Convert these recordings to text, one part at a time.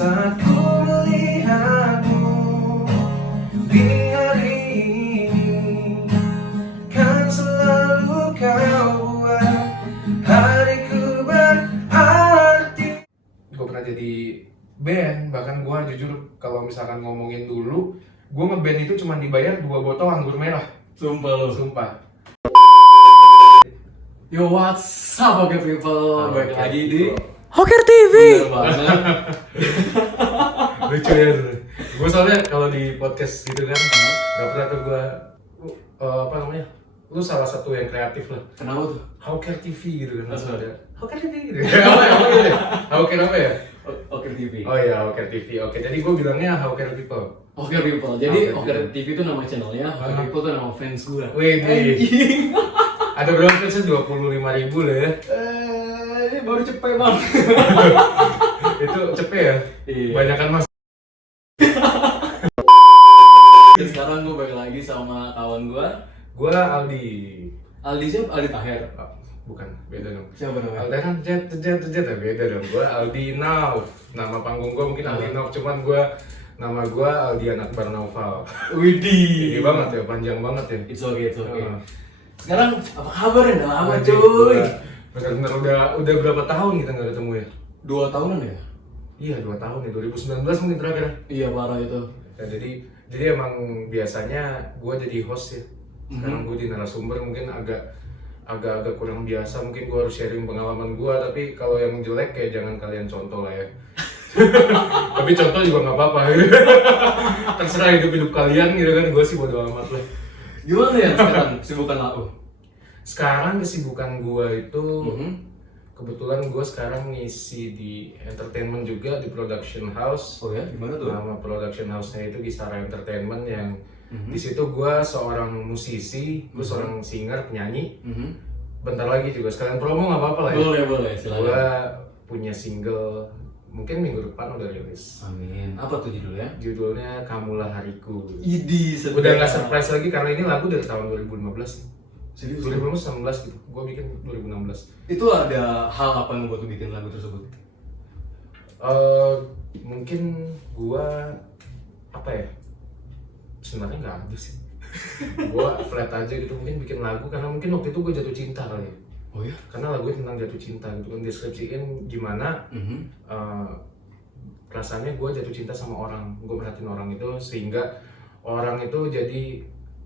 Saat ku melihatmu di hari ini, kan selalu kau buat hariku berarti. Gue pernah jadi band, bahkan gue jujur kalau misalkan ngomongin dulu, gue ngeband itu cuma dibayar 2 botol anggur merah. Sumpah lo. Sumpah. Yo, what's up, oke people? Balik lagi di Hoker TV. Bener banget. Lucu ya tuh. Gue soalnya kalau di podcast gitu kan, gak pernah tuh gue apa namanya? Lu salah satu yang kreatif lah. Kenapa tuh? Hoker TV gitu kan. Langsung ada. Hoker TV gitu. Apa ya? Hoker apa ya? Oke TV. Oh iya, Hoker TV. Oke, jadi gue bilangnya Hoker People. Oke people. Jadi Oke, Oke TV itu nama channelnya. Oke people tuh nama fans gue. Wih, Anjing. ada berapa fansnya? 25.000 lah ya. Ini baru cepet bang. Itu cepet ya? Iya. Banyakan mas. Dan sekarang gue balik lagi sama kawan gue. Gue Aldi. Aldi siapa? Aldi Taher. Oh, bukan, beda dong. Siapa namanya? Aldi kan jet ya, beda dong. Gue Aldi Nauf. Nama panggung gue mungkin Aldi Nauf, cuman nama gue Aldi Anak Barnaufal. Widih. Ini banget ya, panjang banget ya. It's okay. Heeh. Sekarang apa kabar ya? Udah lama Anjir, cuy. Bener-bener udah berapa tahun kita nggak ketemu ya? 2 tahunan ya? Iya, 2 tahun ya, 2019 mungkin terakhir. Iya parah itu. Ya, jadi emang biasanya gue jadi host ya. Sekarang gue jadi narasumber, mungkin agak kurang biasa, mungkin gue harus sharing pengalaman gue, tapi kalau yang jelek kayak jangan kalian contoh lah ya. Tapi contoh juga nggak apa-apa gitu. Terserah hidup kalian gitu kan, gue sih bodo amat lah. Gimana ya sekarang kesibukan aku? Sekarang kesibukan gue itu kebetulan gue sekarang ngisi di entertainment juga, di production house. Oh ya, gimana tuh? Nama production house-nya itu Gisara Entertainment, yang di situ gue seorang musisi, gue seorang singer, penyanyi. Bentar lagi juga sekalian promo nggak apa-apa lah ya. Boleh, silakan. Gue punya single, mungkin minggu depan udah rilis. Amin. Apa tuh judulnya? Judulnya Kamulah Hariku. Idi, Udah nggak surprise lagi karena ini lagu dari tahun 2015. Serius? 2019 gitu, gue bikin 2016. Itu ada hal apa yang buat lu bikin lagu tersebut? Mungkin gue apa ya? Sebenarnya nggak ada sih. Gue flat aja gitu, mungkin bikin lagu karena mungkin waktu itu gue jatuh cinta kali ya. Oh ya? Karena lagunya tentang jatuh cinta gitu kan, deskripsiin gimana rasanya gue jatuh cinta sama orang, gue merhatiin orang itu sehingga orang itu jadi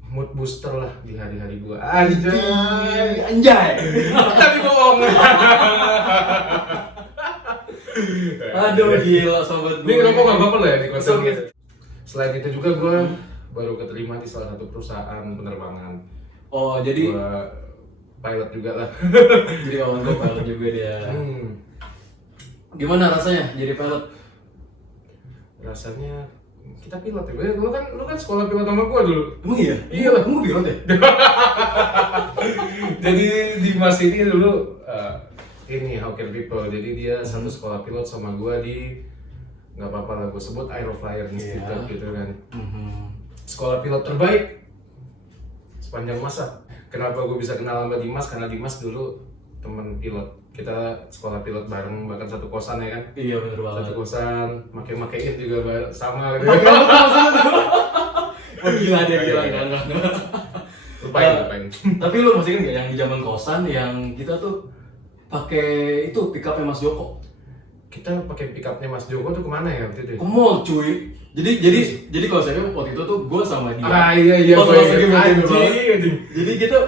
mood booster lah di hari-hari gue. Anjay. Tapi bohong. Aduh gila sobat gue. Ini rokok nggak apa-apa lah ya di konten. Oke. Selain itu juga gue baru keterima di salah satu perusahaan penerbangan. Oh jadi Gue pilot juga lah. jadi kawan gue pilot juga dia. Gimana rasanya jadi pilot? Rasanya kita pilot ya. Lu kan sekolah pilot sama gue dulu. Emang iya? Iya lah. Emang pilot ya? Jadi di Mas ini dulu ini Hoker People. Jadi dia satu sekolah pilot sama gue di, nggak apa-apa lah gue sebut Aeroflyer Institute gitu kan. Sekolah pilot terbaik sepanjang masa. Kenapa gue bisa kenal sama Dimas? Karena Dimas dulu teman pilot. Kita sekolah pilot bareng, bahkan satu kosan ya kan. Iya bener banget. Satu kosan, makein juga sama gitu. Oh gila dia gila kan. Lupain. Tapi lu masih ingat gak yang di zaman kosan yang kita tuh pakai itu pick up-nya Mas Joko? Kita pakai pick up-nya Mas Joko tuh kemana ya waktu itu? Ke mall cuy. Jadi kalau saya waktu itu tuh gue sama dia. Iya. Oh, sama si Game Anjing. Jadi kita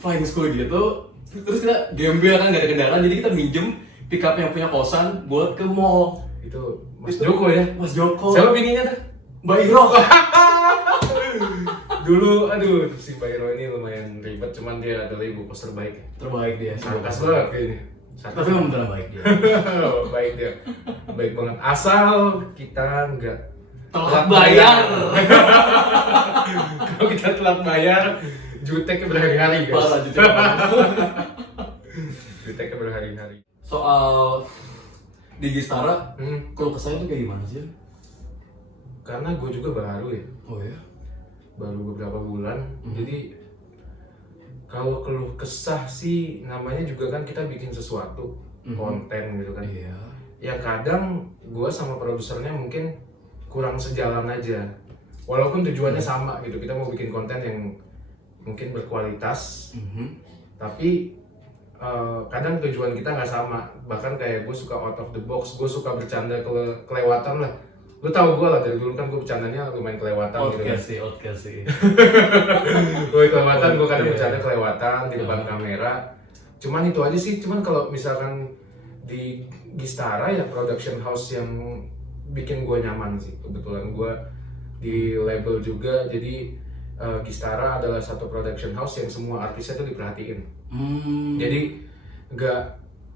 flying school gitu. Terus kita gembel kan gak ada kendaraan, jadi kita minjem pick up yang punya kosan buat ke mall. Itu Mas Joko ya? Mas Joko. Siapa bininya tuh? Mbak Iro. Dulu, aduh, si Mbak Iro ini lumayan ribet, cuman dia adalah ibu kos terbaik. Terbaik dia. Sarkas banget kayaknya. Tapi memang beneran baik dia. Baik dia. Baik banget. Asal kita nggak Telat bayar. Kalau kita telat bayar, juteknya berhari-hari guys. Parah gitu. Juteknya berhari-hari. Soal di Gistara, kalau kesana tuh kayak gimana sih? Karena gue juga baru ya. Oh ya? Baru beberapa bulan. Jadi kalau keluh kesah sih namanya juga kan kita bikin sesuatu konten gitu kan. Iya. yang kadang gue sama produsernya mungkin kurang sejalan aja, walaupun tujuannya sama gitu, kita mau bikin konten yang mungkin berkualitas, tapi kadang tujuan kita nggak sama. Bahkan kayak gue suka out of the box, gue suka bercanda kelewatan lah. Lu tahu gue lah, dari dulu kan gue bercandanya lumayan kelewatan gitu kan. Outcast sih. Gue kelewatan, gue kadang bercanda kelewatan di depan kamera. Cuman itu aja sih. Cuman kalau misalkan di Gistara ya production house yang bikin gue nyaman sih. Kebetulan gue di label juga, jadi Gistara adalah satu production house yang semua artisnya tuh diperhatiin. Jadi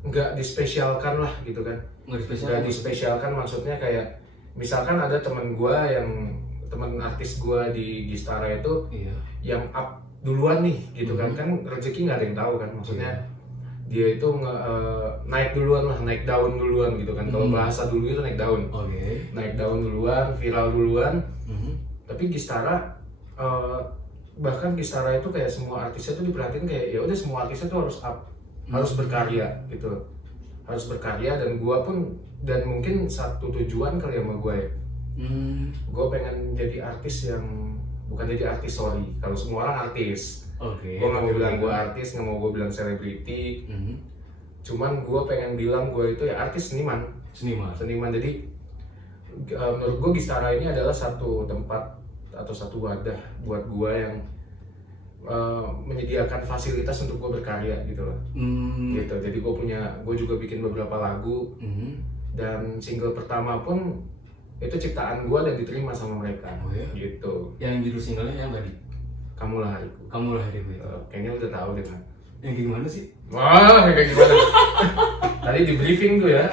nggak dispesialkan lah gitu kan. Nggak dispesialkan maksudnya kayak misalkan ada teman artis gue di Gistara itu yang up duluan nih gitu kan rezeki nggak ada yang tahu kan, maksudnya dia itu naik duluan lah, naik daun duluan gitu kan. Kalau bahasa dulu itu naik daun, naik daun duluan, viral duluan. Tapi Gistara bahkan Gistara itu kayak semua artisnya tuh diperhatiin, kayak ya udah semua artisnya tuh harus up, harus berkarya gitu, harus berkarya. Dan gua pun, dan mungkin satu tujuan kali sama gue ya, gue pengen jadi artis yang bukan jadi artis, sorry kalau semua orang artis, gue nggak mau bilang gue artis, nggak mau gue bilang selebriti, cuman gue pengen bilang gue itu ya artis, seniman. Jadi menurut gue Gistara ini adalah satu tempat atau satu wadah buat gue yang menyediakan fasilitas untuk gue berkarya gitu loh. Gitu. Jadi gue juga bikin beberapa lagu, dan single pertama pun itu ciptaan gue dan diterima sama mereka. Gitu. Yang judul singlenya yang tadi? Kamulah Hariku. Kayaknya udah tahu deh kan. Yang kayak gimana sih? Wah, kayak gimana? Tadi di briefing tuh ya.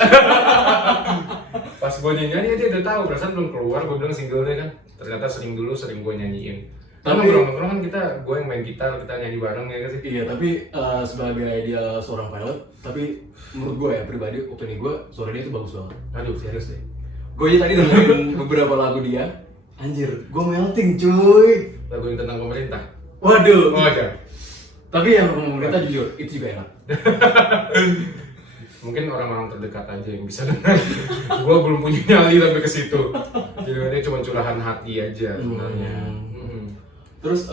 Pas gue nyanyi dia udah tahu, perasaan belum keluar, gue bilang singlenya kan. Ternyata sering gue nyanyiin. Tapi nongkrong kan gue yang main gitar, kita nyanyi bareng ya kan sih? Iya, tapi sebagai dia seorang pilot, tapi menurut gue ya pribadi, opini gue, suara dia itu bagus banget. Aduh, serius deh. Gue aja tadi dengerin beberapa lagu dia, anjir, gue melting cuy. Lagu yang tentang pemerintah? Waduh. Oh aja. Tapi yang pemerintah jujur, itu juga enak. Mungkin orang-orang terdekat aja yang bisa dengar. Gue belum punya nyali sampai ke situ. Jadi ini cuma curahan hati aja sebenarnya. Terus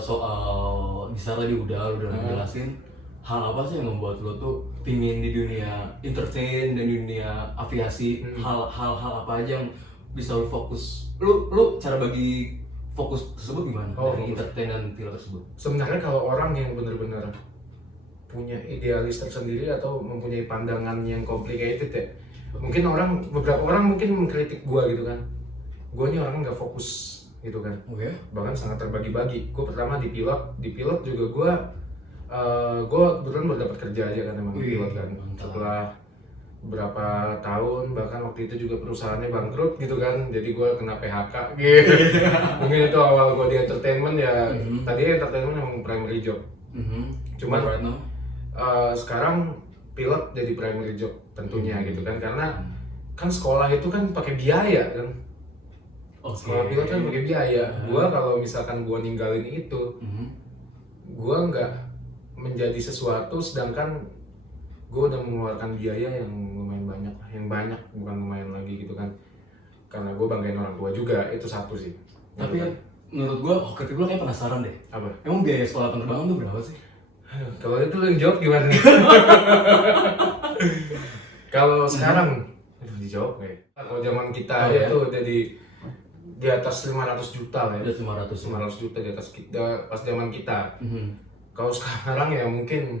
soal Gistara tadi udah ngejelasin hal apa sih yang membuat lo tuh pingin di dunia entertain dan di dunia aviasi, hal apa aja yang bisa lo fokus, lu cara bagi fokus tersebut gimana? Dari entertain dan film tersebut? Sebenarnya kalau orang yang benar-benar punya idealis tersendiri atau mempunyai pandangan yang complicated ya, mungkin beberapa orang mungkin mengkritik gua gitu kan, gua ini orangnya nggak fokus gitu kan. Bahkan sangat terbagi-bagi. Gue pertama di pilot juga gue kebetulan baru dapat kerja aja kan emang di pilot kan. Setelah berapa tahun, bahkan waktu itu juga perusahaannya bangkrut gitu kan, jadi gue kena PHK gitu. Mungkin itu awal gue di entertainment ya. Tadi entertainment emang primary job, cuman sekarang pilot jadi primary job tentunya gitu kan, karena kan sekolah itu kan pakai biaya kan. Sekolah pilot kan pakai biaya. Gua kalau misalkan gua ninggalin itu, gua nggak menjadi sesuatu, sedangkan gua udah mengeluarkan biaya yang lumayan banyak, bukan lumayan lagi gitu kan. Karena gua banggain orang tua juga, itu satu sih. Tapi menurut gua, ketika gua kayak penasaran deh. Apa? Emang biaya sekolah penerbangan tuh berapa sih? Kalau itu lu yang jawab gimana nih? Kalau sekarang, dijawab kayak. Kalau zaman kita itu udah di atas 500 juta lah ya. 500 juta di atas kita pas zaman kita. Kalau sekarang ya mungkin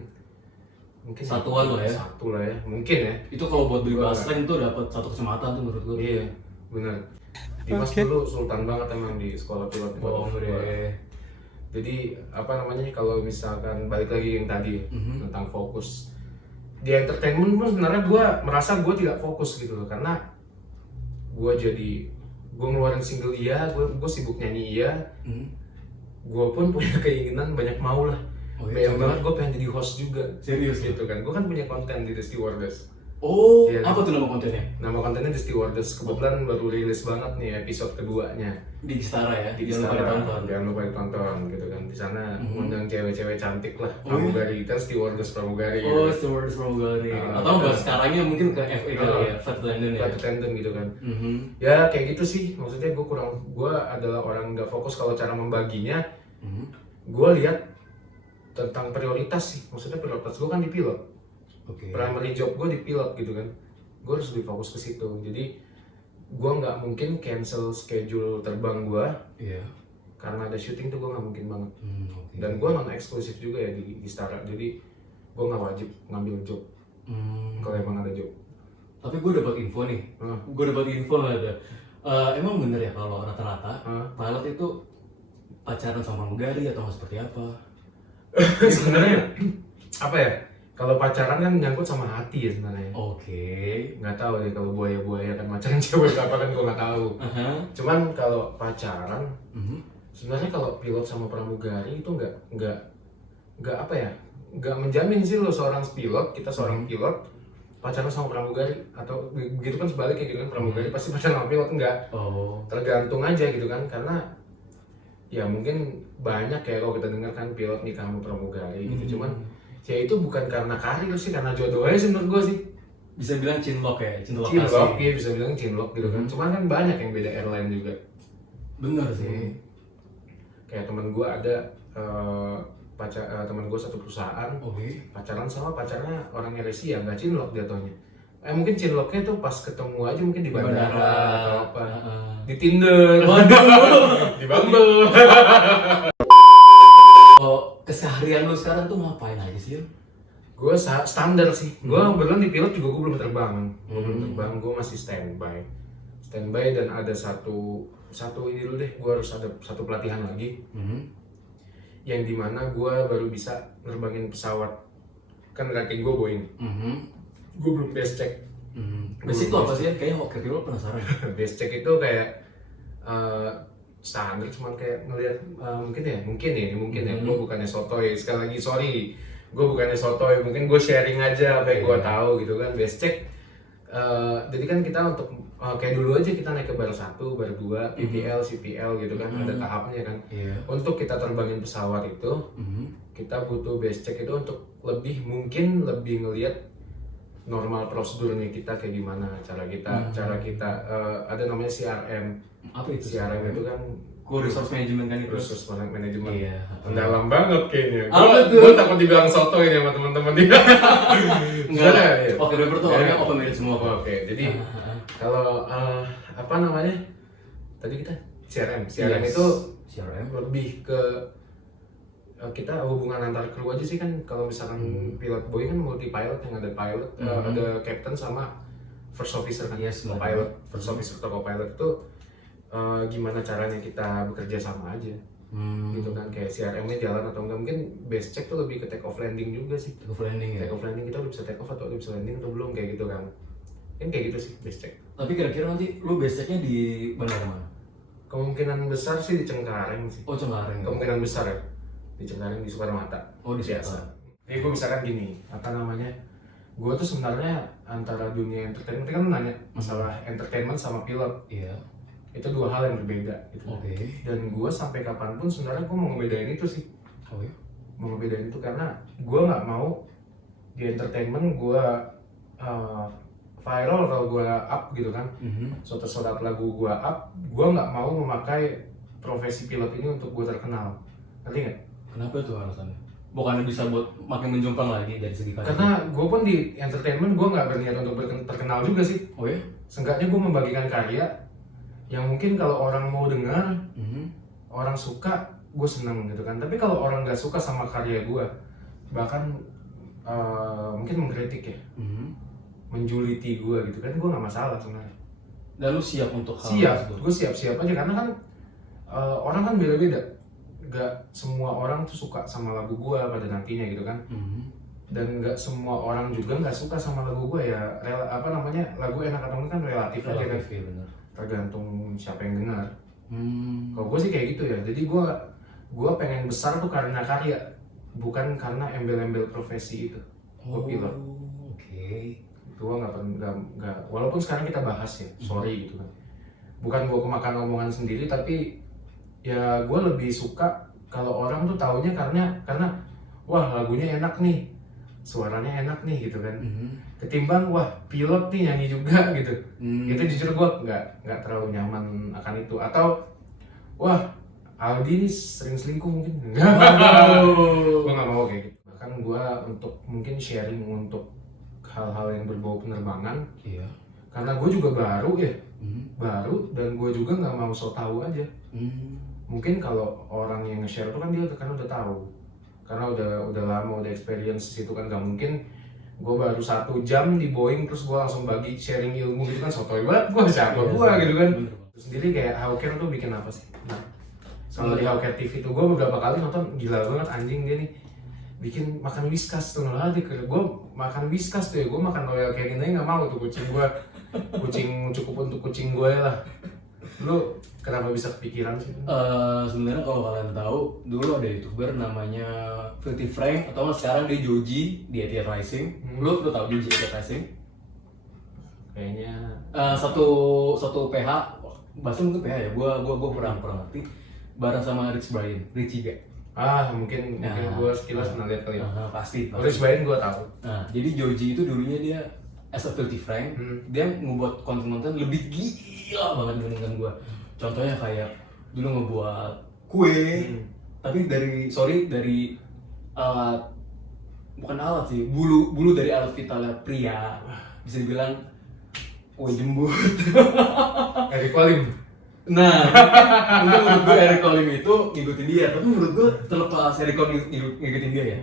satuan lah ya. Satu lah ya, mungkin ya. Itu kalau buat beli baseline tuh dapat satu kecamatan tuh menurut gue. Iya, benar. Dimas dulu sultan banget emang di sekolah pilot. Jadi apa namanya, kalau misalkan balik lagi yang tadi tentang fokus di entertainment pun sebenarnya gue merasa gue tidak fokus gitu loh, karena gue ngeluarin single gue sibuk nyanyi gue pun punya keinginan banyak mau lah. Banyak banget gue pengen jadi host juga. Serius gitu kan, gue kan punya konten di The Stewardess. Oh, Iya, apa tuh nama kontennya? nama kontennya The Stewardess. Kebetulan baru rilis banget nih episode keduanya Di Gistara ya, di jangan lupa Istana. ditonton. Jangan lupa ditonton gitu kan. Di sana undang cewek-cewek cantik lah, Oh, iya? pramugari. Kita Stewardess pramugari. Oh, gitu. Stewardess Pramugari. Ah, Atau betul. bahas sekarangnya mungkin ke FA kali ya, Flight Attendant ya. Flight attendant gitu kan. Mhm. Ya kayak gitu sih. Maksudnya gue adalah orang nggak fokus kalau cara membaginya. Mhm. Gue lihat tentang prioritas sih. Maksudnya prioritas gue kan di pilot. Oke. Primary job gue di pilot gitu kan. Gue harus lebih fokus ke situ. Jadi gue nggak mungkin cancel schedule terbang gue Iya. karena ada syuting tuh gue nggak mungkin banget. Oke. Dan gue non eksklusif juga ya di Stara. Jadi gue nggak wajib ngambil job kalau emang ada job. Tapi gue dapat info nih. Hmm. Gue dapat info ada. Emang bener ya kalau rata-rata Hmm. pilot itu pacaran sama pramugari atau seperti apa? Sebenarnya apa ya? Kalau pacaran kan nyangkut sama hati ya sebenarnya. Oke. Nggak tahu deh kalau buaya kan pacaran cewek apa kan gue nggak tahu. Aha. Cuman kalau pacaran Mhm. sebenarnya kalau pilot sama pramugari itu nggak apa ya? Nggak menjamin sih lo seorang pilot, kita seorang pilot pacaran sama pramugari atau begitu kan sebaliknya gitu kan, pramugari pasti pacaran sama pilot enggak. Oh. Tergantung aja gitu kan, karena ya mungkin banyak ya kalau kita dengar kan pilot nikah sama pramugari gitu. Cuman ya itu bukan karena karir sih, karena jodoh aja sih menurut gue sih. Bisa bilang cinlok ya, cinta Cinlok, lokasi. ya bisa bilang cinlok gitu kan. Cuman kan banyak yang beda airline juga. Bener sih. Kayak temen gue ada temen gue satu perusahaan Oke. pacaran sama pacarnya orang Malaysia, nggak cinlok jatuhnya. Mungkin cinloknya tuh pas ketemu aja mungkin di bandara atau apa, di Tinder, di Bumble. Oh, keseharian lu sekarang tuh ngapain aja sih? Gue standar sih. Gue kebetulan di pilot juga gue belum terbang. Gue belum terbang, gue masih standby dan ada satu ini dulu deh. Gue harus ada satu pelatihan lagi yang dimana gue baru bisa nerbangin pesawat. Kan ranking gue Boeing. Gue belum base check. Basic tuh apa sih? Kayaknya waktu itu lo penasaran. Base check itu kayak standar, cuman kayak ngelihat mungkin ya gue bukannya sotoy, sekali lagi sorry, gue bukannya sotoy, mungkin gue sharing aja apa yang gue tahu gitu kan. Base check jadi kan kita untuk kayak dulu aja kita naik ke bar 1, bar 2, PPL, CPL gitu kan, ada tahapnya kan. Untuk kita terbangin pesawat itu kita butuh base check itu untuk lebih ngelihat normal prosedurnya kita kayak gimana, cara kita ada namanya CRM. Apa itu? CRM itu kan Resource Management kan itu. Resource Management. Iya. Mendalam banget kayaknya. Apa tuh? Gue takut dibilang soto ini sama teman-teman dia. Enggak. Ya? Oke, driver tuh orangnya open minded semua kok. Oke, jadi kalau apa namanya? Tadi kita CRM Yes. itu CRM. lebih ke kita hubungan antar kru aja sih kan. Kalau misalkan pilot Boeing kan multi pilot, yang ada pilot, ada captain sama first officer kan. Yes, benar. Pilot, first officer atau co-pilot itu gimana caranya kita bekerja sama aja. Gitu kan, kayak CRM-nya jalan atau enggak. Mungkin base check tuh lebih ke take off landing juga sih. Take off landing ya. Take off landing kita udah bisa take off atau udah bisa landing atau belum, kayak gitu kan. Kan kayak gitu sih base check. Tapi kira-kira nanti lu base check-nya di bandara mana? Kemungkinan besar sih di Cengkareng sih. Oh, Cengkareng. Kemungkinan besar ya di Cengkareng, di Soekarno-Hatta. Oh, di biasa. Jadi gue misalkan gini, apa namanya? Gue tuh sebenarnya antara dunia entertainment, kan lu nanya masalah entertainment sama pilot. Iya. Itu dua hal yang berbeda gitu. Oke. Dan gue sampai kapanpun sebenarnya gue mau ngebedain itu sih. Oh ya. Mau ngebedain itu karena gue nggak mau di entertainment gue viral kalau gue up gitu kan. Suatu saat lagu gue up, gue nggak mau memakai profesi pilot ini untuk gue terkenal. Ngerti nggak? Kenapa tuh alasannya? Bukannya bisa buat makin menjumpang lagi dari segi karir? Karena gue pun di entertainment gue nggak berniat untuk terkenal juga sih. Oh ya? Seenggaknya gue membagikan karya yang mungkin kalau orang mau dengar, orang suka, gue seneng gitu kan. Tapi kalau orang nggak suka sama karya gue, bahkan mungkin mengkritik ya, menjuliti gue gitu kan, gue nggak masalah sebenarnya. Dan lu siap untuk hal Siap, tersebut? gue siap-siap aja karena kan orang kan beda-beda. Gak semua orang tuh suka sama lagu gue pada nantinya gitu kan. Dan nggak semua orang juga nggak suka sama lagu gue ya. Apa namanya, lagu enak atau enggak kan relatif aja kan. Iya benar. Tergantung siapa yang dengar. Kalau gue sih kayak gitu ya. Jadi gue pengen besar tuh karena karya, bukan karena embel-embel profesi itu. Gue pilot. Oke. gue nggak walaupun sekarang kita bahas ya, sorry gitu kan, bukan gue kemakan omongan sendiri, tapi ya gue lebih suka kalau orang tuh taunya karena wah lagunya enak nih, suaranya enak nih gitu kan, ketimbang wah pilot nih nyanyi juga gitu. Itu jujur gue nggak terlalu nyaman akan itu. Atau wah Aldi nih sering selingkuh mungkin, gue nggak mau kayak gitu. Bahkan gue untuk mungkin sharing untuk hal-hal yang berbau penerbangan, Iya. karena gue juga baru ya, baru, dan gue juga nggak mau so tahu aja. Mungkin kalau orang yang nge-share itu kan dia kan udah tahu, karena udah lama, udah experience situ kan. Gak mungkin gue baru 1 jam di Boeing terus gue langsung bagi sharing ilmu gitu kan, sotoy banget gue, siapa gue gitu kan. Sendiri kayak Hawker tuh bikin apa sih? Nah, kalau di Hawker TV tuh gue beberapa kali nonton, gila banget anjing dia nih bikin makan whiskas tuh. Lah gue makan whiskas tuh ya, gue makan royal canin aja nggak mau tuh kucing gue. Kucing cukup untuk kucing gue lah. Lu kenapa bisa kepikiran sih? Sebenarnya kalau kalian tahu, dulu ada youtuber namanya Filthy Frank, atau sekarang dia Joji di Etihad Rising. Lu tahu Joji Etihad Rising? Kayaknya Satu PH, bahasa mungkin PH ya. Gua kurang ngerti. Bareng sama Richie G. Mungkin gue sekilas pernah lihat kali ya. Pasti. Terus Bain gue tahu. Nah, jadi Joji itu dulunya dia as a Filthy Frank, dia ngebuat konten-konten lebih gila banget dibandingkan gua. Contohnya kayak dulu ngebuat kue, tapi dari alat, bukan alat sih, bulu dari alat vitalnya pria, bisa dibilang kue jembut. Eric Kolim. Nah, mungkin menurut gue Eric Kolim itu ngikutin dia, tapi menurut gue terlepas Eric Kolim ngikutin dia ya,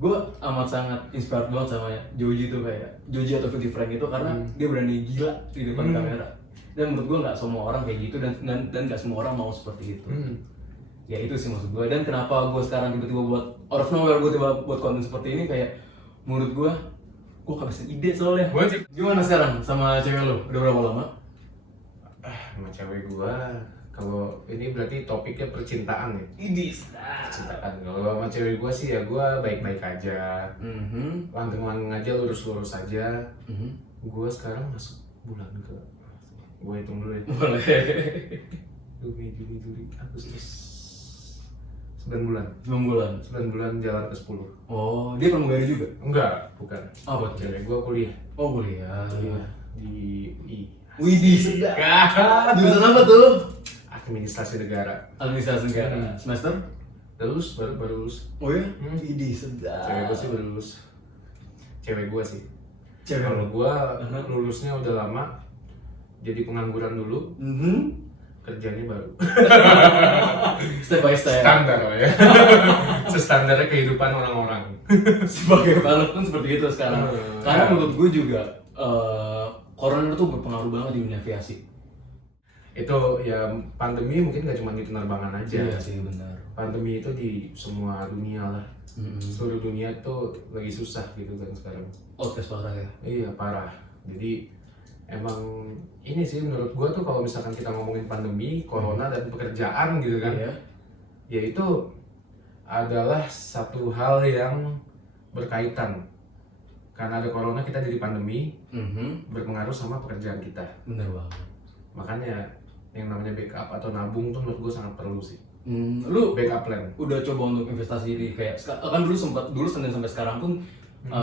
gue amat sangat inspired banget sama Joji itu, kayak Joji atau Filthy Frank itu, karena dia berani gila di depan kamera. Dan menurut gue nggak semua orang kayak gitu, dan nggak semua orang mau seperti itu. Ya itu sih maksud gue. Dan kenapa gue sekarang tiba-tiba buat out of nowhere, gue tiba buat konten seperti ini, kayak menurut gue kehabisan ide soalnya. Gimana sekarang sama cewek lo? Udah berapa lama? Sama cewek gue, kalau ini berarti topiknya percintaan ya. Percintaan. Kalau sama cewek gue sih ya gue baik-baik aja, langgeng-langgeng aja, lurus-lurus aja. Gue sekarang masuk bulan ke, gue hitung dulu ya. Boleh. Juli, Agustus, 9 bulan. 9 bulan. 9 bulan jalan ke 10. Oh, dia pramugari juga? Enggak, bukan. Apa tuh? Cewek gue kuliah. Oh, kuliah. Di UI. Widih, sedap. Jurusan apa tuh? Administrasi negara. Administrasi negara. Semester? Lulus, baru lulus. Oh ya? Widih, sedap. Cewek gue sih baru lulus. Cewek gue sih. Cewek. Kalau gue lulusnya udah lama, jadi pengangguran dulu. Kerjanya baru. Step by step. Standar lah ya. Sestandarnya kehidupan orang-orang. Sebagai pilot pun seperti itu sekarang. Karena menurut gue juga corona itu berpengaruh banget di dunia aviasi. Itu ya, pandemi mungkin gak cuma di penerbangan aja. Iya sih, benar. Pandemi itu di semua dunia lah. Seluruh dunia tuh lagi susah gitu kan sekarang. Outcast parah ya? Iya, parah. Jadi emang ini sih menurut gua tuh, kalau misalkan kita ngomongin pandemi, corona dan pekerjaan gitu kan, ya itu adalah satu hal yang berkaitan. Karena ada corona, kita jadi pandemi, berpengaruh sama pekerjaan kita. Bener banget. Makanya yang namanya backup atau nabung tuh menurut gue sangat perlu sih. Lu Backup plan. udah coba untuk investasi di kayak, kan dulu sampai sekarang pun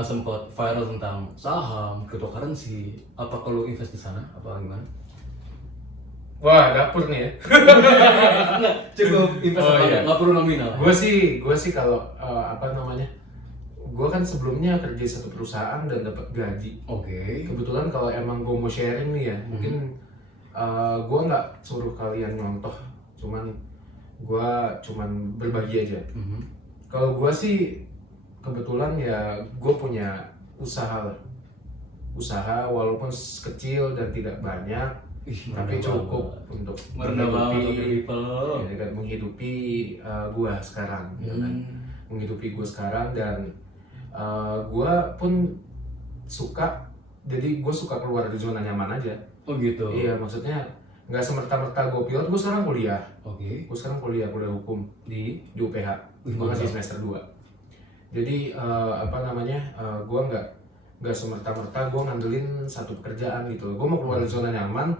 sempat viral tentang saham, cryptocurrency. Apa kalau invest di sana? Apa gimana? Wah, dapur nih ya. Nggak, cukup investasi, nggak perlu nominal. Gue sih kalau gue kan sebelumnya kerja di satu perusahaan dan dapat gaji. Oke. Kebetulan kalau emang gue mau sharing nih ya, mungkin gue nggak suruh kalian nyontoh, cuman gue berbagi aja. Kalau gue sih kebetulan ya gue punya usaha walaupun kecil dan tidak banyak, tapi cukup untuk menghidupi gue sekarang, ya kan? Menghidupi gue sekarang, dan gue pun suka, jadi gue suka keluar dari zona nyaman aja. Oh gitu. Iya, maksudnya nggak semerta-merta gue pilot. Gue sekarang kuliah. Oke. Gue sekarang kuliah hukum di UPH. Gue masih semester 2. Jadi gue nggak semerta-merta gue ngandelin satu pekerjaan gitu. Gue mau keluar dari zona nyaman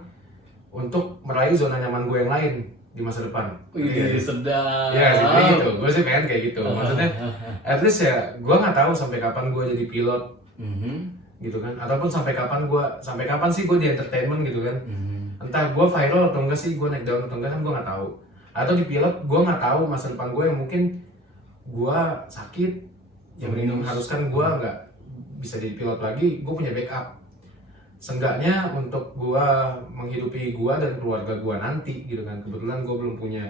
untuk meraih zona nyaman gue yang lain di masa depan. Wih, sedap. Ya jadi gitu, gue sih pengen kayak gitu. Maksudnya at least ya gue nggak tahu sampai kapan gue jadi pilot gitu kan, ataupun sampai kapan sih gue di entertainment gitu kan. Entah gue viral atau enggak sih, gue naik daun atau enggak kan gue nggak tahu. Atau di pilot gue nggak tahu masa depan gue yang mungkin gue sakit yang mengharuskan gue nggak bisa jadi pilot lagi. Gue punya backup seenggaknya untuk gue menghidupi gue dan keluarga gue nanti gitu kan. Kebetulan gue belum punya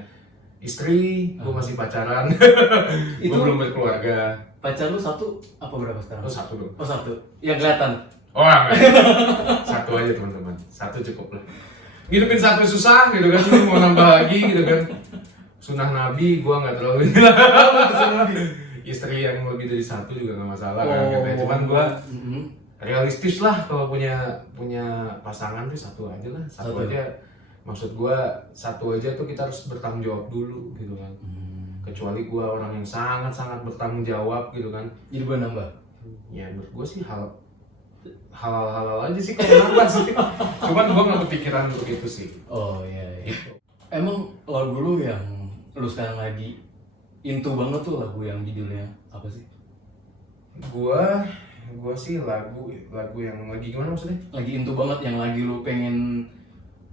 istri, gue masih pacaran, gue belum berkeluarga. Pacar lu satu apa berapa sekarang? Oh satu dong. Oh satu, yang kelihatan. Oh enggak. Satu aja teman-teman, satu cukup lah. Ngidupin satu susah gitu kan, mau nambah lagi gitu kan. Sunah Nabi, gue nggak terlalu istri yang lebih dari satu juga nggak masalah kan katanya. Cuman gue realistis lah, kalau punya pasangan tuh satu aja lah, satu aja. Maksud gue satu aja tuh kita harus bertanggung jawab dulu gitu kan. Kecuali gue orang yang sangat bertanggung jawab gitu kan. Jadi gue nambah. Ya menurut gue sih halal aja sih kalau nambah sih. Cuman gue nggak kepikiran untuk itu sih. Oh iya. Gitu. Emang lagu lu yang lu sekarang lagi into banget tuh lagu yang judulnya apa sih? Gua sih lagu yang lagi gimana maksudnya? Lagi into banget, yang lagi lu pengen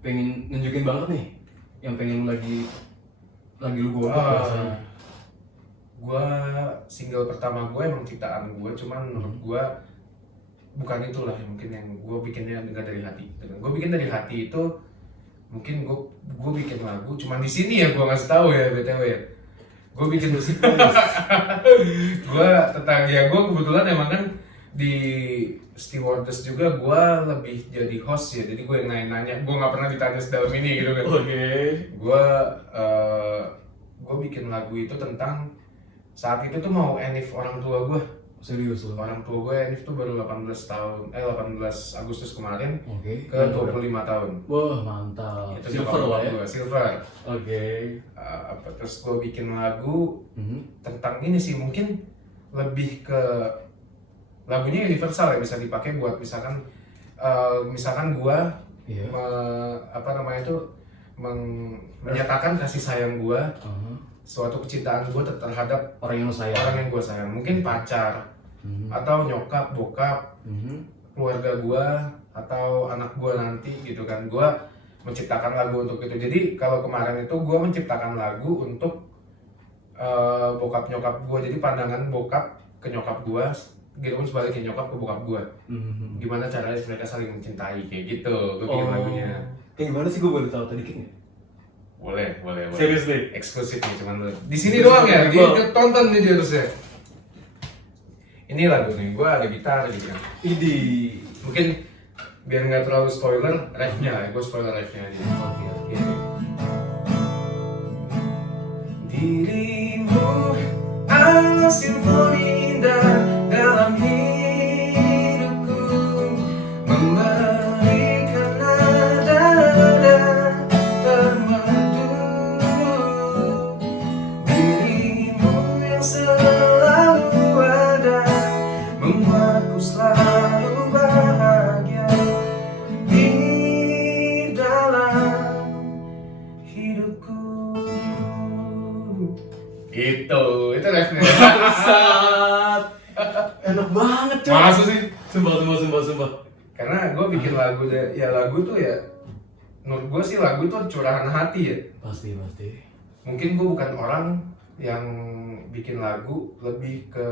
nunjukin banget nih, yang pengen lu lagi lu godok rasanya. Gua single pertama gue emang ciptaan gue, cuman menurut gue bukan itulah yang mungkin yang gue bikinnya enggak dari hati. Gue bikin dari hati itu mungkin gue bikin lagu, cuman di sini ya gue ngasih tahu ya BTW ya. Gue bikin musik gue tentang ya gue kebetulan emang kan di Stewardess juga gue lebih jadi host ya, jadi gue yang nanya-nanya, gue nggak pernah ditanya dalam ini gitu kan. Gue bikin lagu itu tentang saat itu tuh mau enif orang tua gue. Serius lu? Orang tua gue enif tuh baru 18 Agustus kemarin ke 25 tahun. Wah mantap. Itu Silver lah ya? Silver. Terus gue bikin lagu tentang ini sih, mungkin lebih ke lagunya universal ya, bisa dipakai buat misalkan gue menyatakan kasih sayang gue, suatu kecintaan gue terhadap orang yang gue sayang, mungkin pacar atau nyokap, bokap, keluarga gue atau anak gue nanti gitu kan. Gue menciptakan lagu untuk itu. Jadi kalau kemarin itu gue menciptakan lagu untuk bokap nyokap gue, jadi pandangan bokap ke nyokap gue, gitu pun sebaliknya nyokap ke bokap gue. Gimana caranya mereka saling mencintai kayak gitu. Gue bikin lagunya. Kayak gimana sih, gue boleh tahu tadi kan? Boleh. Serius nih? Eksklusif nih, cuman di sini doang ya. Dia tonton nih dia harusnya. Ini lagu nih, gue ada gitar gitu kan. Mungkin biar nggak terlalu spoiler refnya lah, gue spoiler refnya aja. Oke. Dirimu adalah simfoni indah dalam hidupku, memberikan nada-nada termerdu. Dirimu yang selalu ada, membuatku selalu bahagia di dalam hidupku. Itu refnya. Enak banget cuy. Masa sih? Sumpah. Karena gue bikin lagu lagu tuh ya, menurut gue sih lagu itu curahan hati ya. Pasti. Mungkin gue bukan orang yang bikin lagu lebih ke,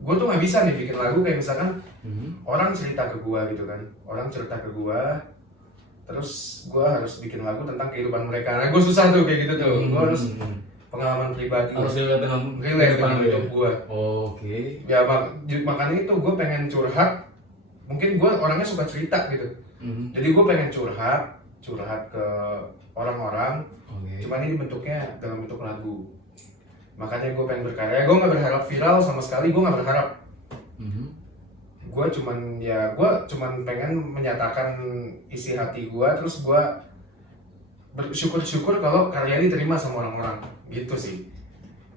gue tuh nggak bisa nih bikin lagu kayak misalkan orang cerita ke gue gitu kan, terus gue harus bikin lagu tentang kehidupan mereka. Nah gue susah tuh kayak gitu tuh. Gue harus pengalaman pribadi, harus relate dengan hidup gue. Ya makanya itu gue pengen curhat. Mungkin gue orangnya suka cerita gitu. Jadi gue pengen curhat ke orang-orang. Cuman ini bentuknya dalam bentuk lagu. Makanya gue pengen berkarya. Gue nggak berharap viral sama sekali. Gue nggak berharap. Gue cuman pengen menyatakan isi hati gue. Terus gue bersyukur kalau karya ini diterima sama orang-orang. Gitu sih.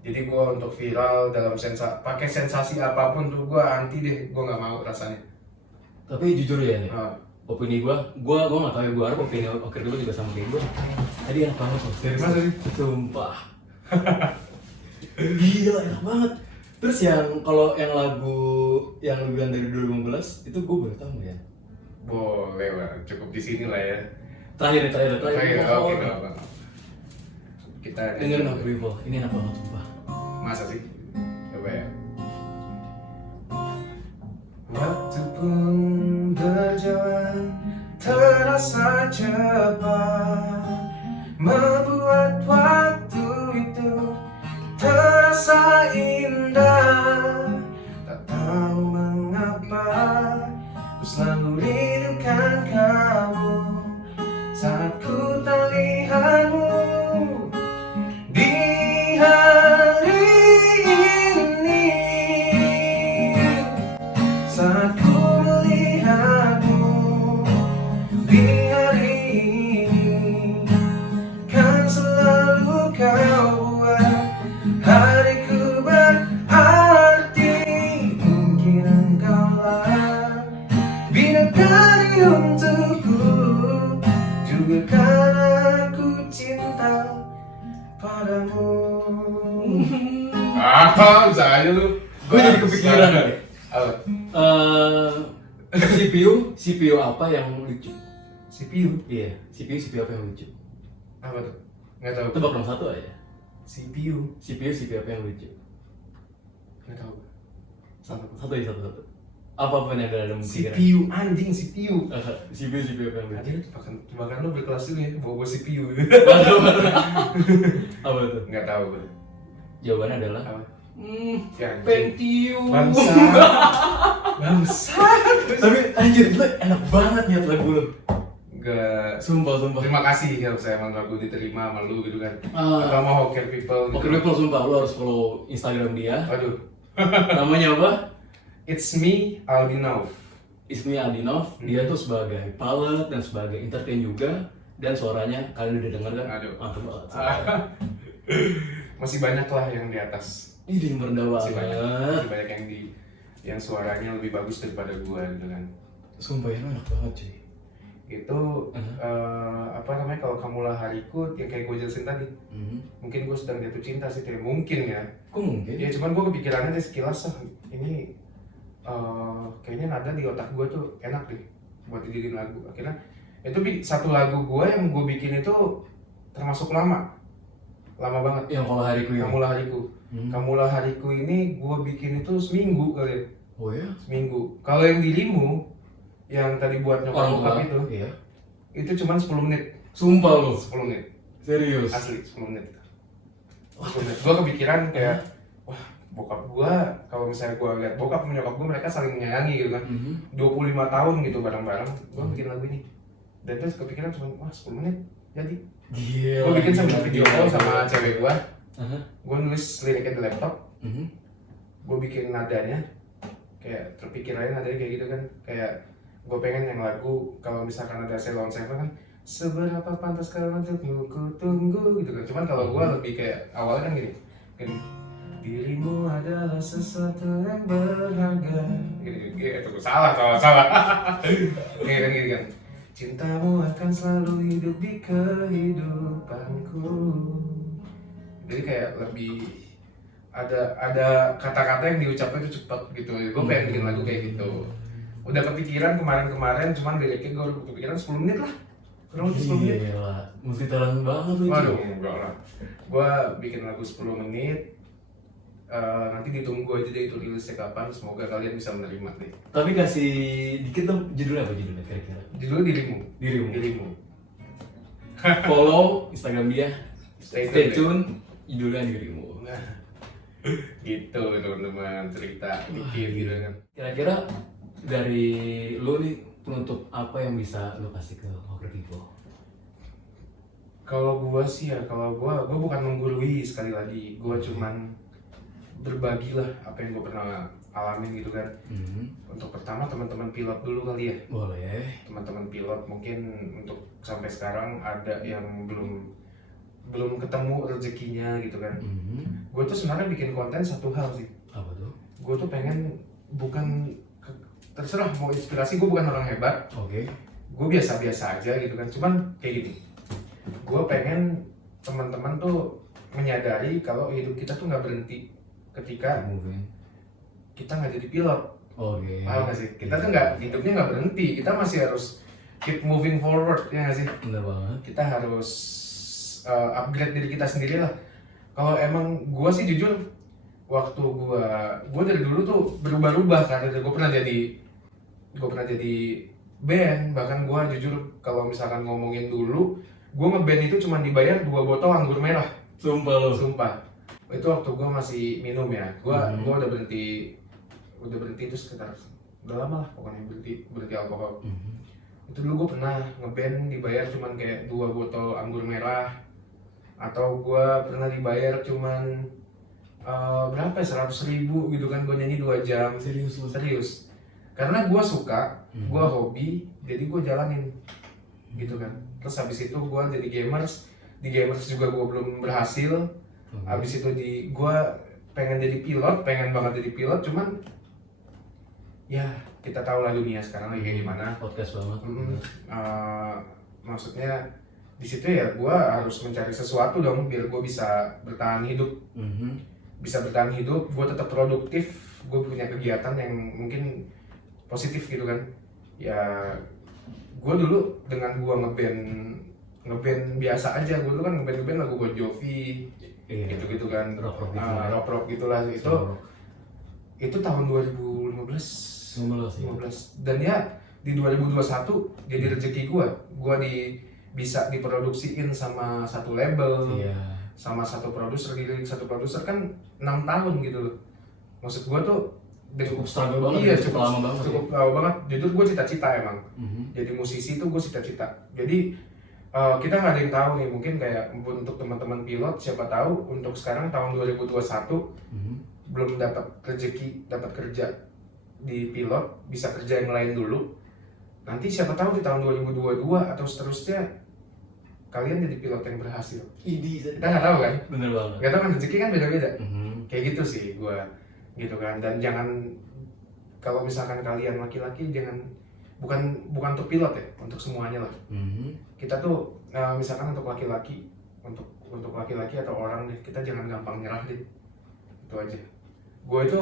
Jadi gue untuk viral dalam pakai sensasi apapun tuh gue anti deh. Gue nggak mau rasanya. Tapi jujur ya nih, Ah. opini gua nggak tahu ya, gua harap opini Oker dulu juga sama kayak gua. Tadi enak banget loh, serius. Masa sih? Sumpah. Gila enak banget. Terus yang kalau yang lagu yang lu bilang dari 2015 itu gua boleh tahu nggak ya? Boleh lah, cukup di sini lah ya. Terakhir. Oke, nggak apa-apa. Kita Dengerin lagu People, ini enak banget sumpah. Masa sih? Coba ya. Waktu pun berjalan terasa cepat, membuat waktu itu terasa indah. Tak tahu mengapa ku selalu rindukan kamu saat ku tak lihatmu di hari ini. Saat ku melihatmu di hari ini, kan selalu kau buat hariku berarti. Mungkin engkaulah bidadari untukku, juga karena aku cinta padamu. Bisa aja lu. Gue jadi kepikiran nih. Apa? CPU apa yang lucu? CPU? Iya, CPU apa yang lucu? Apa tuh? Nggak tahu. Tebak dong satu aja. CPU? CPU apa yang lucu? Nggak tahu. Satu. Apapun yang ada dalam pikiran. CPU, anjing CPU. CPU apa yang lucu? Anjing, tebakan lu berkelas dulu ya, bawa CPU. Apa tuh? Nggak tahu gue. Jawabannya adalah Apa? Ya, anjing. Pentium. Bangsa. Tapi anjir itu enak banget niat lagu lu. Nggak. Sumpah. Terima kasih ya, saya emang lagu diterima sama lu gitu kan. Ah. Atau mau Hoker People gitu. Oke, People sumpah lu harus follow Instagram dia. Aduh. Namanya apa? It's me, Aldinov. Ismi Adinov. Dia tuh sebagai pilot dan sebagai entertain juga, dan suaranya kalian udah denger kan? Aduh. Mantap banget. Masih banyak lah yang di atas. Ini merendah Masih banget. banyak yang suaranya lebih bagus daripada gua gitu kan. Sumpah ya enak banget cuy. Itu apa namanya, kalau kamulah hariku yang kayak gue jelasin tadi, mungkin gue sedang jatuh cinta sih, kayak mungkin ya. Kok mungkin? Ya cuman gue kepikirannya deh sekilas, ini kayaknya nada di otak gue tuh enak deh buat dijadiin lagu. Akhirnya itu satu lagu gue yang gue bikin itu termasuk lama banget. Yang kalau hariku ya? Kamulah hariku. Kamulah hariku ini gue bikin itu seminggu kali ya. Oh ya? Seminggu. Kalau yang dirimu, yang tadi buat nyokap itu, iya. itu cuma 10 menit. Sumpah lu? 10 menit. Serius? Asli, 10 menit. 10 menit. Gue kepikiran kayak, wah bokap gue, kalau misalnya gue lihat bokap sama nyokap gue, mereka saling menyayangi gitu kan. 25 tahun gitu bareng-bareng, gue bikin lagu ini. Dan terus kepikiran cuma, wah 10 menit, jadi. Gila. Gue bikin sambil video call sama gila. cewek gue. Gue nulis liriknya di laptop. Gue bikin nadanya, kayak terpikir aja nadanya kayak gitu kan. Kayak gue pengen yang lagu, kalau misalkan ada Ceylon Seven kan, seberapa pantas kalau untukmu ku tunggu gitu kan. Cuman kalau gue lebih kayak awalnya kan gini, dirimu adalah sesuatu yang berharga. Gitu. Salah. Kayak kan gitu kan. Cintamu akan selalu hidup di kehidupanku. Jadi kayak lebih ada kata-kata yang diucapnya itu cepat gitu. Gue pengen bikin lagu kayak gitu. Udah kepikiran kemarin, cuman liriknya gue udah kepikiran 10 menit lah. Kurang lebih 10 menit. Gila, mesti talent banget lu. Waduh, enggak lah. Gue bikin lagu 10 menit. Nanti ditunggu aja deh itu rilisnya kapan. Semoga kalian bisa menerima deh. Tapi kasih dikit dong judulnya apa judulnya kira-kira? Judul Dirimu. Dirimu. Follow Instagram dia. Stay tune. Judulnya Dirimu. Gitu teman-teman, cerita bikin gitu kan. Kira-kira dari lu nih penutup apa yang bisa lu kasih ke Hoker People? Kalau gua sih ya, gua bukan menggurui, sekali lagi gua cuman berbagilah apa yang gua pernah alamin gitu kan. Untuk pertama teman-teman pilot dulu kali ya. Boleh. Teman-teman pilot mungkin untuk sampai sekarang ada yang belum ketemu rezekinya gitu kan. Gue tuh sebenarnya bikin konten satu hal sih. Apa tuh? Gue tuh pengen bukan terserah mau inspirasi, gue bukan orang hebat, Oke. gue biasa-biasa aja gitu kan, cuman kayak gini, gue pengen teman-teman tuh menyadari kalau hidup kita tuh nggak berhenti ketika Moving. kita nggak jadi pilot. Oke. Paham nggak sih? Kita tuh nggak, hidupnya nggak berhenti, kita masih harus keep moving forward, ya nggak sih? Bener banget. Kita harus upgrade diri kita sendiri lah. Kalau emang gue sih jujur, waktu gue dari dulu tuh berubah-ubah karena gue pernah jadi band. Bahkan gue jujur kalau misalkan ngomongin dulu, gue ngeband itu cuma dibayar 2 botol anggur merah. Sumpah lo. Sumpah. Itu waktu gue masih minum ya. Gue udah berhenti itu sekitar, udah lama lah pokoknya berhenti alkohol. Itu dulu gue pernah ngeband dibayar cuman kayak 2 botol anggur merah, atau gue pernah dibayar cuman berapa ya, 100.000 gitu kan, gue nyanyi 2 jam. Serius karena gue suka, gue hobi, jadi gue jalanin gitu kan. Terus habis itu gue jadi gamers, di gamers juga gue belum berhasil. Habis itu gue pengen banget jadi pilot, cuman ya kita tahu lah dunia sekarang lagi kayak gimana. Podcast banget. Maksudnya di situ ya gue harus mencari sesuatu dong biar gue bisa bertahan hidup. Gue tetap produktif, gue punya kegiatan yang mungkin positif gitu kan. Ya gue dulu dengan gue ngeband biasa aja, gue dulu kan ngeband lagu Bon Jovi, gitu kan, rock gitulah. Itu tahun 2015, dan ya di 2021 jadi rezeki gue bisa diproduksiin sama satu label, sama satu produser kan 6 tahun gitu loh. Maksud gue tuh cukup struggle banget. Iya, cukup lama banget. Jujur gue cita-cita emang. Jadi musisi itu gue cita-cita. Jadi kita nggak ada yang tahu nih, mungkin kayak untuk teman-teman pilot, siapa tahu untuk sekarang tahun 2021 belum dapat rezeki, dapat kerja di pilot, bisa kerja yang lain dulu. Nanti siapa tahu di tahun 2022 atau seterusnya kalian jadi pilot yang berhasil. Kita nggak tahu kan? Bener banget. Nggak tahu kan, rezeki kan beda-beda. Kayak gitu sih gue, gitu kan. Dan jangan, kalau misalkan kalian laki-laki, jangan, bukan untuk pilot ya, untuk semuanya lah. Kita tuh misalkan untuk laki-laki atau orang deh, kita jangan gampang nyerah deh. Itu aja. Gue itu,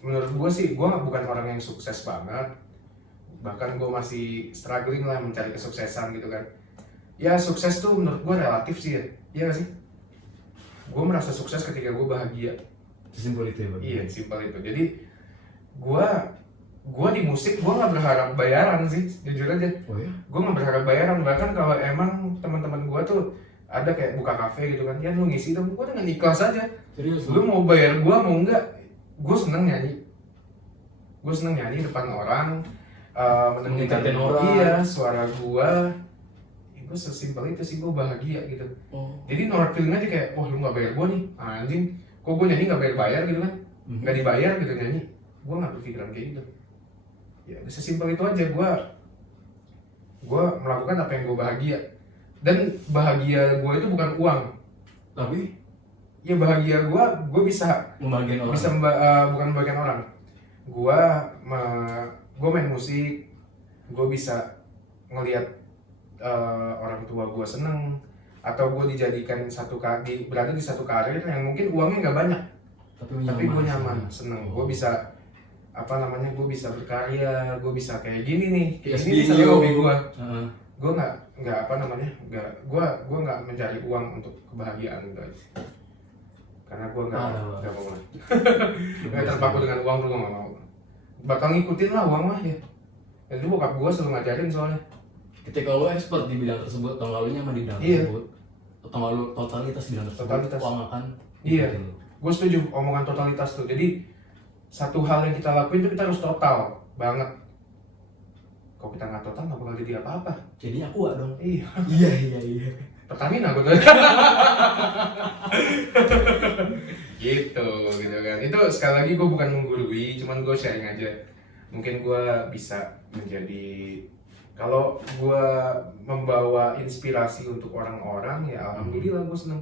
menurut gue sih, gue bukan orang yang sukses banget. Bahkan gue masih struggling lah mencari kesuksesan gitu kan. Ya sukses tuh menurut gue relatif sih ya, iya gak sih? Gue merasa sukses ketika gue bahagia. Simpel itu ya Bang? Iya, simpel itu. Jadi gue di musik gue nggak berharap bayaran sih, jujur aja. Oh ya? Gue nggak berharap bayaran. Bahkan kalau emang teman-teman gue tuh ada kayak buka kafe gitu kan, ya lu ngisi dong, gue dengan ikhlas aja. Serius? Lu mau bayar gue mau enggak, gue seneng nyanyi depan orang, mendengarkan orang. Iya, suara gue sesimpel itu sih, gue bahagia gitu. Jadi no feeling aja kayak, wah lu nggak bayar gue nih, anjing, kok gue nyanyi nggak bayar gitu kan, nggak dibayar gitu nyanyi, gue nggak berpikiran kayak gitu. Ya sesimpel itu aja, gue melakukan apa yang gue bahagia. Dan bahagia gue itu bukan uang, tapi ya bahagia gue bisa membagian orang. Bukan membagian orang. Gue main musik, gue bisa ngelihat orang tua gue seneng, atau gue dijadikan berada di satu karir yang mungkin uangnya nggak banyak, tapi gue nyaman, seneng. Gue bisa gue bisa berkarya, gue bisa kayak gini nih, kayak gini misalnya hobi gue. Gue gue nggak mencari uang untuk kebahagiaan gitu aja, karena gue nggak mau nggak terpaku dengan uang. Gue nggak mau, bakal ngikutin lah uang mah ya. Itu bokap gue selalu ngajarin soalnya. Ketika lo expert di bidang tersebut, tahun lalunya mah di bidang tersebut, tahun lalu totalitas bidang tersebut, uang akan. Iya, gue setuju omongan totalitas tuh. Jadi satu hal yang kita lakuin itu kita harus total banget. Kalau kita nggak total nggak bakal jadi apa-apa. Jadinya Aqua dong. Iya. Iya. Pertamina gue tuh. gitu kan. Itu sekali lagi gue bukan menggurui, cuman gue sharing aja. Mungkin gue bisa menjadi, kalau gue membawa inspirasi untuk orang-orang, ya alhamdulillah gue seneng.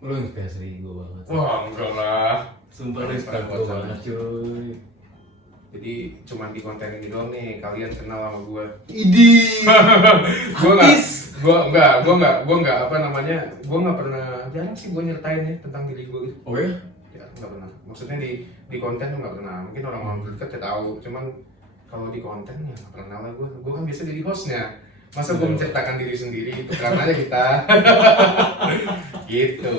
Lu inspirasi gue banget. Wah enggak lah. Sumpah lu inspirasi gue banget cuy. Jadi cuman di konten ini doang nih kalian kenal sama gue. Idi. gue nggak apa namanya, gue nggak pernah, jarang sih gue nyeritain ya tentang diri gue gitu. Oh ya? Ya nggak pernah. Maksudnya di konten tuh nggak pernah. Mungkin orang-orang terdekat ya tahu. Cuman kalau di konten ya nggak pernah lah gue. Gue kan biasa jadi hostnya. Masa gue menceritakan diri sendiri, itu karena aja kita. Gitu.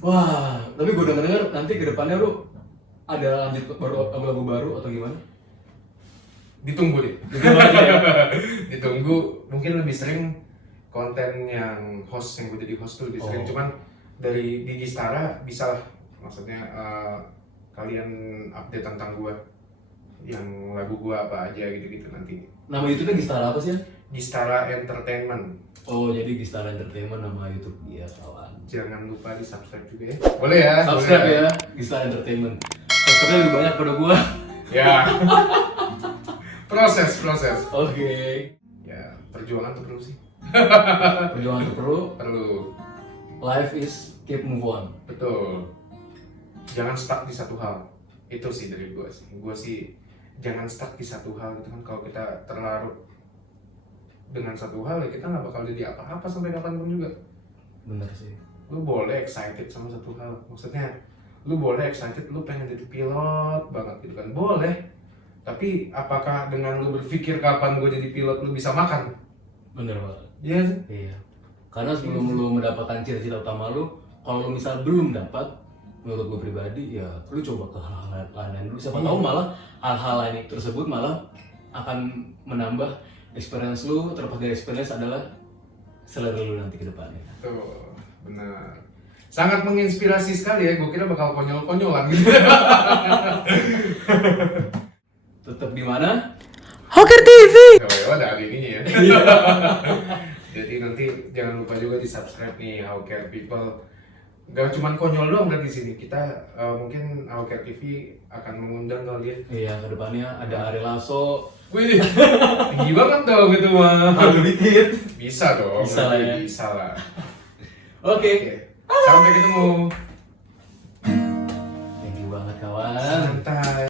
Wah, tapi gue denger nanti ke depannya lu ada lanjut baru lagu baru atau gimana? Ditunggu deh. Ditunggu aja ya. Ditunggu, mungkin lebih sering konten yang host, yang gue jadi host tuh lebih sering. Cuman dari di Gistara bisa lah, maksudnya kalian update tentang gue, yang lagu gue apa aja gitu-gitu nanti. Nama YouTube-nya Gistara apa sih? Gistara Entertainment. Oh, jadi Gistara Entertainment nama YouTube dia, kawan. Jangan lupa di subscribe juga ya. Boleh ya? Subscribe boleh ya, Gistara Entertainment. Subscribe lebih banyak pada gua. Ya. proses. Oke. Ya, perjuangan tuh perlu sih. Perjuangan itu perlu. Perlu. Life is keep move on. Betul. Jangan stuck di satu hal. Itu sih dari gue sih. Gue sih jangan stuck di satu hal gitu kan. Kalau kita terlarut dengan satu hal ya kita nggak bakal jadi apa-apa sampai kapanpun juga. Bener sih. Lu boleh excited sama satu hal. Maksudnya lu boleh excited, lu pengen jadi pilot banget gitu kan. Boleh. Tapi apakah dengan lu berpikir kapan gue jadi pilot lu bisa makan? Bener banget. Iya sih. Iya. Karena sebelum lu mendapatkan cita-cita utama lu, kalau lu misal belum dapat, menurut gue pribadi ya lu coba ke hal-hal lain dulu. Siapa tahu malah hal-hal lain tersebut malah akan menambah experience lu. Terlepas dari experience adalah selera lu nanti ke depannya. Tuh, benar. Sangat menginspirasi sekali ya. Gue kira bakal konyol-konyolan gitu. Tetap di mana? Hoker TV. Oh, ada ininya ya. Jadi nanti jangan lupa juga di subscribe nih How Care People. Gak cuma konyol doang berarti di sini. Kita mungkin How Care TV akan mengundang kalian. Iya, ke depannya ada Ari Lasso. Wih, tinggi banget dong gitu mah. Aduh dikit. Bisa dong. Bisa lah ya. Bisa lah. Oke. Oke. Sampai ketemu. Thank you banget kawan. Santai.